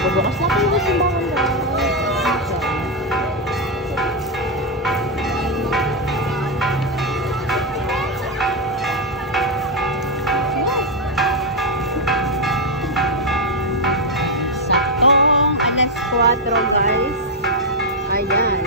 Bukas na kayo sa simbahan na. Saktong alas 4 guys. Ayan.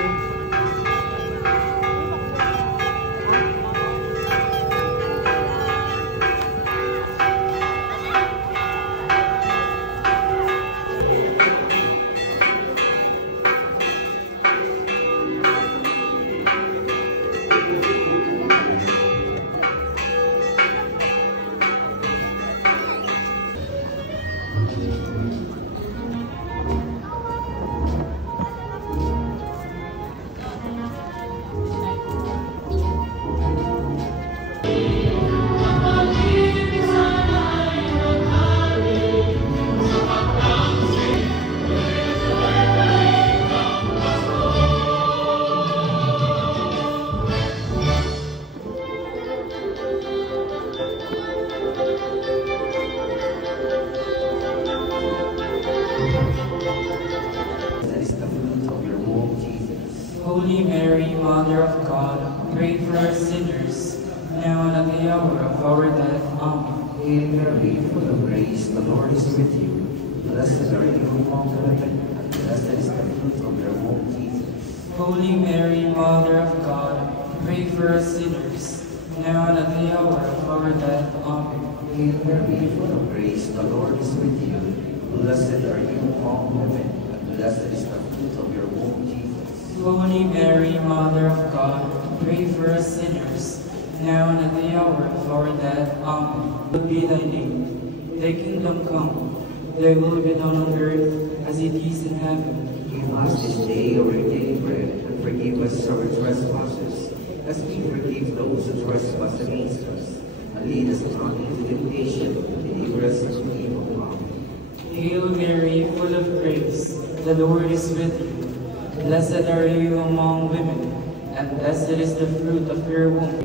Holy Mary, Mother of God, pray for us sinners, now and at the hour of our death. Amen. Hail Mary, full of grace, the Lord is with you. Blessed are you among women, and blessed is the fruit of your womb, Jesus. Holy Mary, Mother of God, pray for us sinners, now and at the hour of our death. Amen. Hail Mary, full of grace, the Lord is with you. Blessed are you among women, and blessed is the fruit of your womb, Jesus. Holy Mary, Mother of God, pray for us sinners, now and at the hour of our death. Amen. Blessed be thy name, thy kingdom come, thy will be done on earth as it is in heaven. Give us this day our daily bread, and forgive us our trespasses, as we forgive those who trespass against us. And lead us not into temptation, but deliver us from evil. Amen. Hail Mary, full of grace, the Lord is with you. Blessed are you among women, and blessed is the fruit of your womb.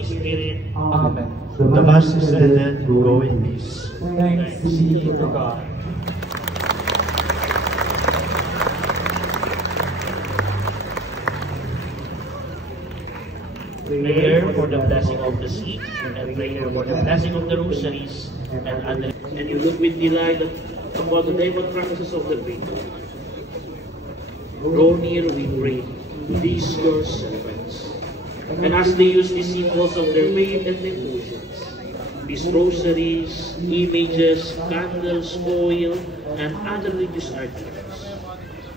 Spirit. Amen. The Mass is ended. Go in peace. Thanks be to God. Prayer for the blessing of the sick, and prayer for the blessing of the rosaries, and other. And you look with delight upon the diamond promises of the faith. Draw near, we pray, these your servants. And as they use the symbols of their faith and devotions, these rosaries, images, candles, oil, and other religious articles,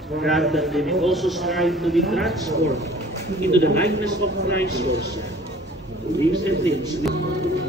grant that they may also strive to be transformed into the likeness of Christ your Son, who lives and lives with you.